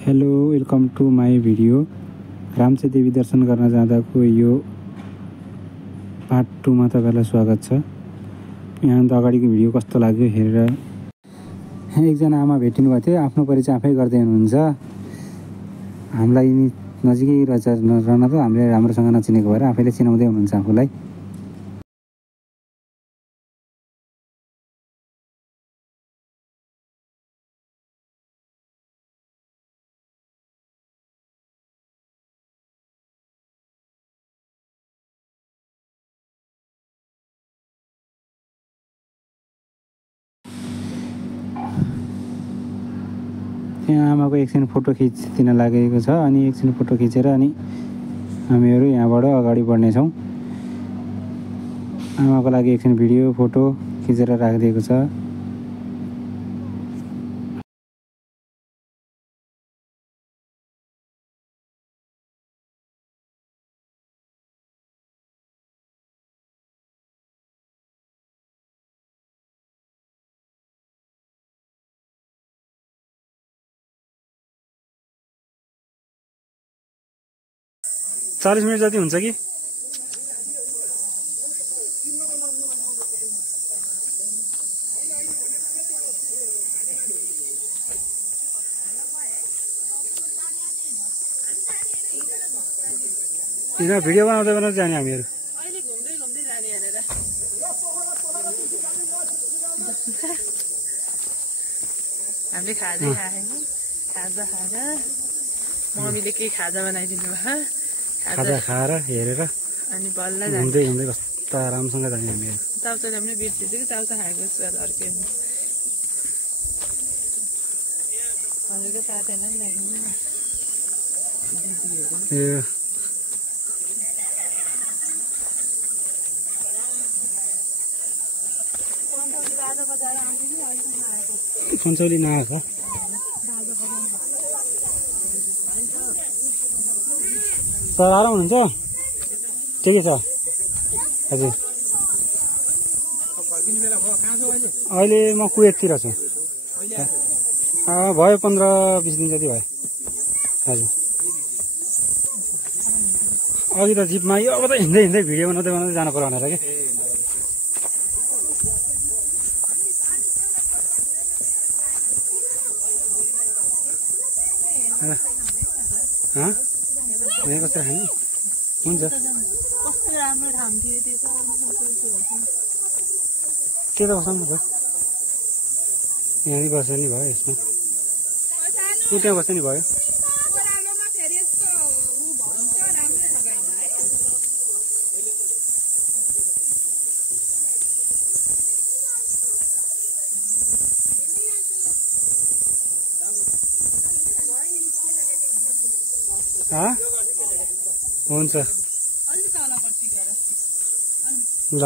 Hello welcome to my video. रामचे देवी दर्शन गर्न जाँदाको यो पार्ट 2 मा तपाईहरुलाई स्वागत छ। यहाँ त अगाडिको भिडियो कस्तो लाग्यो हेरेर। एकजना आमा भेटिनु भएको थियो, आफ्नो परिचय आफै गर्दै हुनुहुन्छ। हामीलाई नजिकै रहेछ रहन त हामीले राम्रोसँग नचिनेको भएर आफैले चिनाउँदै हुनुहुन्छ आफूलाई। यहाँ आमाको एकछिन फोटो खिच्दिन लागेको छ अनि एकछिन फोटो खिचेर अनि हामीहरू यहाँबाट अगाडि बढ्नेछौँ। आमाको लागि एकछिन भिडियो फोटो खिचेर राखिदिएको छ। चालीस मिनट जति हुन्छ कि भिडियो बनाउँदै जाने हामीहरू। हामीले खाजा खाएँ, खाजा खाएर मम्मीले केही खाजा बनाइदिनु भयो। खाजा खाएर हेरेर अनि बल्ल घुम्दै घुम्दै कस्तो आरामसँग जाने हामीहरू। चाउचा हामीले बिर्सिदियो कि चाउचा खाएको छु अर्कै हजुरको साथीहरूलाई पनि ए पञ्चौली नआएको सर आराम हुनुहुन्छ? ठिकै छ हजुर। अहिले म कुवेततिर छु। भयो 15-20 दिन जति भयो हजुर। अघि त जिपमा यो अब त हिँड्दै हिँड्दै भिडियो बनाउँदै जानु पर्यो भनेर के। कस्तो खाने हुन्छ के त बस्नु भयो, यहाँनिर बस्यो नि भयो यसमा, त्यहाँ बस्यो नि भयो। हुन्छ ल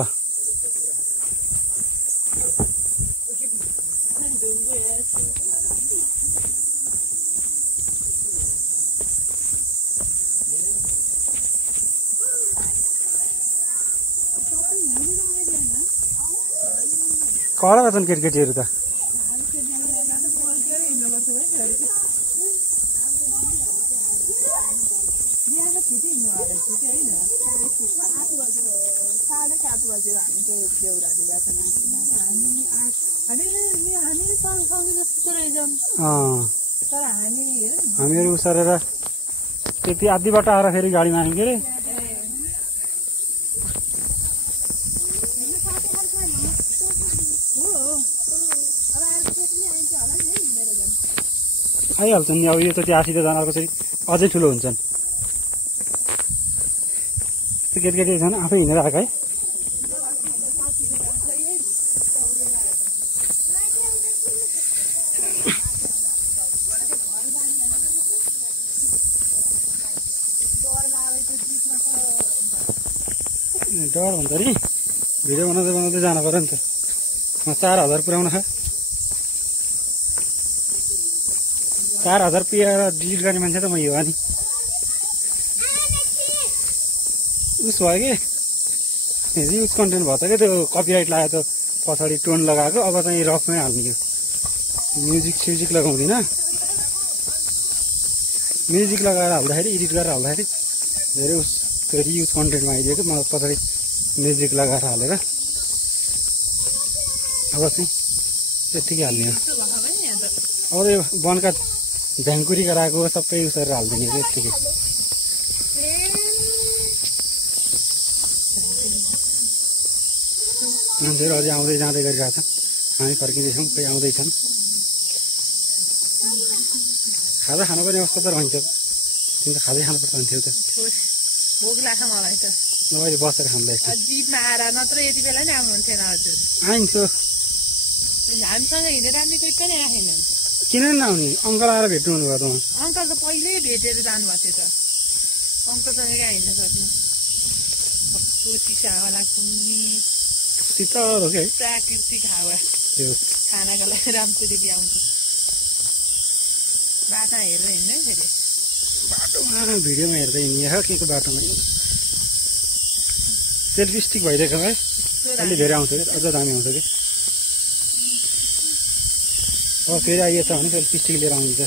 कडा छन् केटीकेटीहरू त। हामीहरू उसरेर त्यति आधी बाटो आएर फेरि गाडीमा आयौँ के अरे। आइहाल्छन् नि अब यो त त्यो आसित जनाको चाहिँ अझै ठुलो हुन्छन्। त्यो केटीकेटी छन् आफै हिँडेर आएको है। डर भन्छ नि भिडियो बनाउँदै जानु पर्यो नि त। 4000 पुऱ्याउन 4000 पुऱ्याएर डिलिट गर्ने मान्छे त म यो हो नि। उस भयो कि रिल्स कन्टेन्ट भयो त क्या, त्यो कपिराइट लगायो त पछाडि टोन लगाएको। अब चाहिँ रफमै हाल्ने, यो म्युजिक लगाउँदिनँ। म्युजिक लगाएर हाल्दाखेरि एडिट गरेर हाल्दाखेरि धेरै उस त्यो रियुज कन्टेन्टमा आइदियो कि म पछाडि म्युजिक लगाएर हालेर अब चाहिँ त्यत्तिकै हाल्ने हो। अब यो वनका झ्याङकुरी गराएको सबै उसहरू हालिदिने हो यत्तिकै। मान्छेहरू अझै आउँदै जाँदै गरिरहेको छ, हामी फर्किँदैछौँ, कोही आउँदैछन्। खाजा खानुपर्ने अवस्था त रहन्छ, तिमी त खाजै खानुपर्छ हुन्थ्यो त। भोक लाग्छ मलाई त, अहिले बसेर खाँदा जिपमा आएर नत्र यति बेला नै आउनुहुन्थेन हजुर। आइन्छु, हामीसँग हिँडेर आउने कोही पनि आएनन्। किन नआउने? अङ्कल आएर भेट्नु हुनुभयो त? अङ्कल त पहिल्यै भेटेर जानुभएको थियो त, अङ्कलसँग कहाँ हिँड्न सक्नु। कस्तो चिसो हावा लाग्छ नि, शीतल हो कि है प्राकृतिक हावा। खानाको लागि रामचुरी आउँछ। बाटो हेरेर हिँड्ने फेरि बाटोमा भिडियोमा हेर्दै हिँड्ने के को बाटोमा सेल्फी स्टिक भइरहेको है, अलि धेरै आउँछ कि, अझ दामी आउँछ कि। अब फेरि आइएछ भने सेल्फी स्टिक लिएर आउँछ।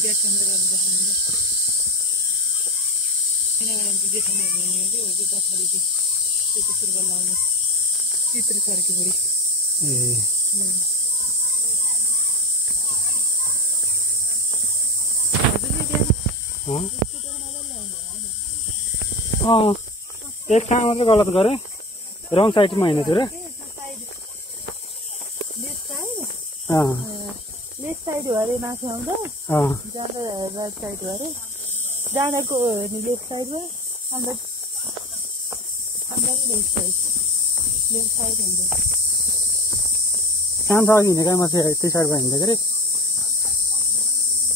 ब्याग क्यामेरा गरेर देखाउनु किनभने जेठानी हेर्ने कि हो कि पछाडि कि त्यो सुरुवाल लाउने चित्र सर्की बुढी। एक ठाउँ मात्रै गलत गरेँ, रङ साइडमा हिँडेको थियो र लेफ्ट साइड हो अरे माथि आउँदा, जाँदा राइट साइड हो अरे, जाँदाको लेफ्ट साइडमा, अन्त लेफ्ट साइड हिँड्दै कान्छा अघि हिँडेको म चाहिँ त्यो साइडमा हिँडेको अरे।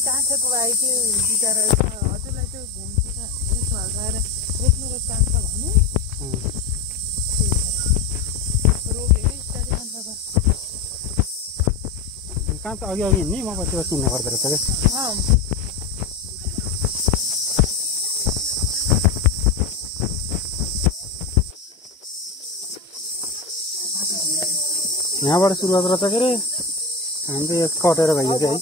कान्छाको भाइ के बिचरा हजुरलाई त्यो घुम्छ उसमा गएर एक मेरो कान्छा भने रोकेको स्टार्ट कान्छा त कहाँ त अघि हिँड्ने, म पछि पछि हिँड्नु पर्दो रहेछ क्या। यहाँबाट सुरुवात रहेछ के अरे, हामी त यो कटेर गइयो क्या है।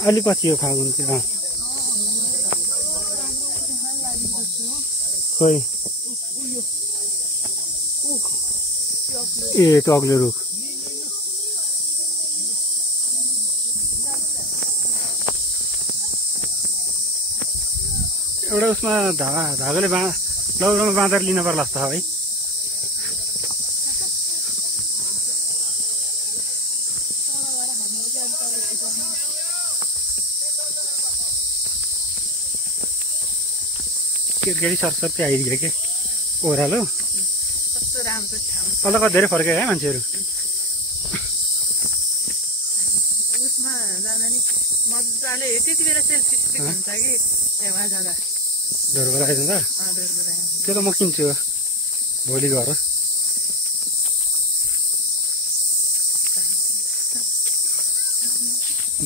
अलि पछि हो फागुन चाहिँ खोइ ए त्यो अग्लो रुख एउटा उसमा धागोले लौरोमा बाँधेर लिन पर्ला जस्तो है। केटी सरस्वती आइदियो के ओह्रालो, कस्तो राम्रो ठाउँ। कता धेरै फर्क्यो है मान्छेहरू। उसमा जाँदा नि मजाले त्यति बेला सेल्फी स्टिक हुन्छ कि त्यहाँ जाँदा ढोरबाट आइजाँदा त्यो त म किन्छु भोलि गएर।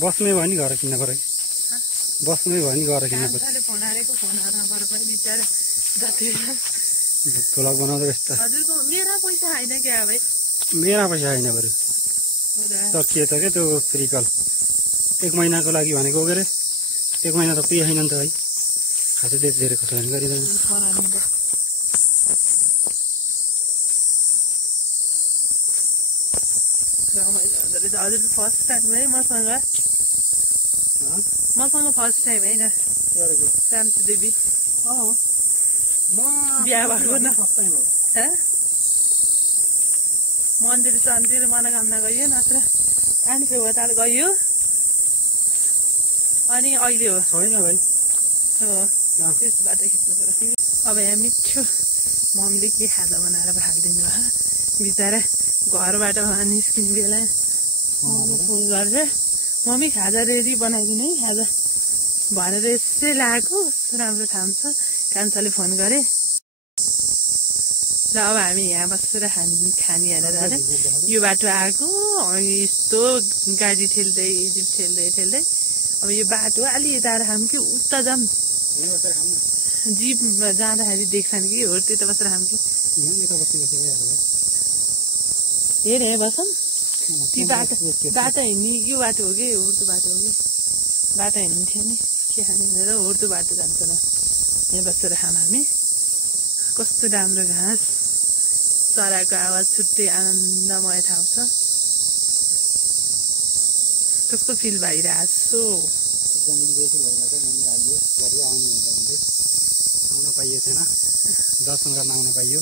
बस्नै भयो नि घर किन्न पऱ्यो, बस्नै भयो नि गएर किन्न पऱ्यो। फोन हारेको फोन हार्न पऱ्यो बिचरा जति भ्लग बनाउँदै व्यस्त। हजुरको मेरा पैसा होइन क्या भाइ, मेरा पैसा होइन बरु सकिएछ क्या त्यो फ्री कल 1 महिनाको लागि भनेको के अरे, 1 महिना त पेय छैन नि त है, खासै त्यति धेरै कसैले गरिँदैन। रमाइलो हुँदो रहेछ हजुर, फर्स्ट टाइम है मसँग फर्स्ट टाइम होइन शान्ति देवी बिहा भएको न। मन्दिर सन्दिर मनोकामना गयो, नत्र कानी फेवाताल गयो, अनि अहिले हो छैन भाइ हो त्यस बाटो खिच्नु पर्यो। अब यहाँ मिठो मम्मीले के खाजा बनाएर हालिदिनु भयो बिचरा घरबाट निस्किने बेला मम्मी फोन गर्छ मम्मी खाजा रेडी बनाइदिनु है खाजा भनेर यसै लागेको राम्रो ठाउँ छ कान्छाले फोन गरे र अब हामी यहाँ बसेर खानी हेरेर अरे यो बाटो आएको यस्तो गाडी ठेल्दै जिप ठेल्दै अब यो बाटो अलि यता हामी कि उता जाऊँ जिप जाँदाखेरि देख्छन् कि हो त्यता बसेर हामी कि हेरे बसौँ ती बाटो हिँड्ने यो बाटो हो कि उर्दू बाटो हो कि बाटो हिँड्थ्यो नि के खाने भनेर उर्दू बाटो जान्छ र यहाँ बसेर खाम हामी कस्तो राम्रो घाँस चराको आवाज छुट्टै आनन्दमय ठाउँ छ कस्तो फिल भइरहेको आउन पाइयो छैन दर्शन गर्न आउन पाइयो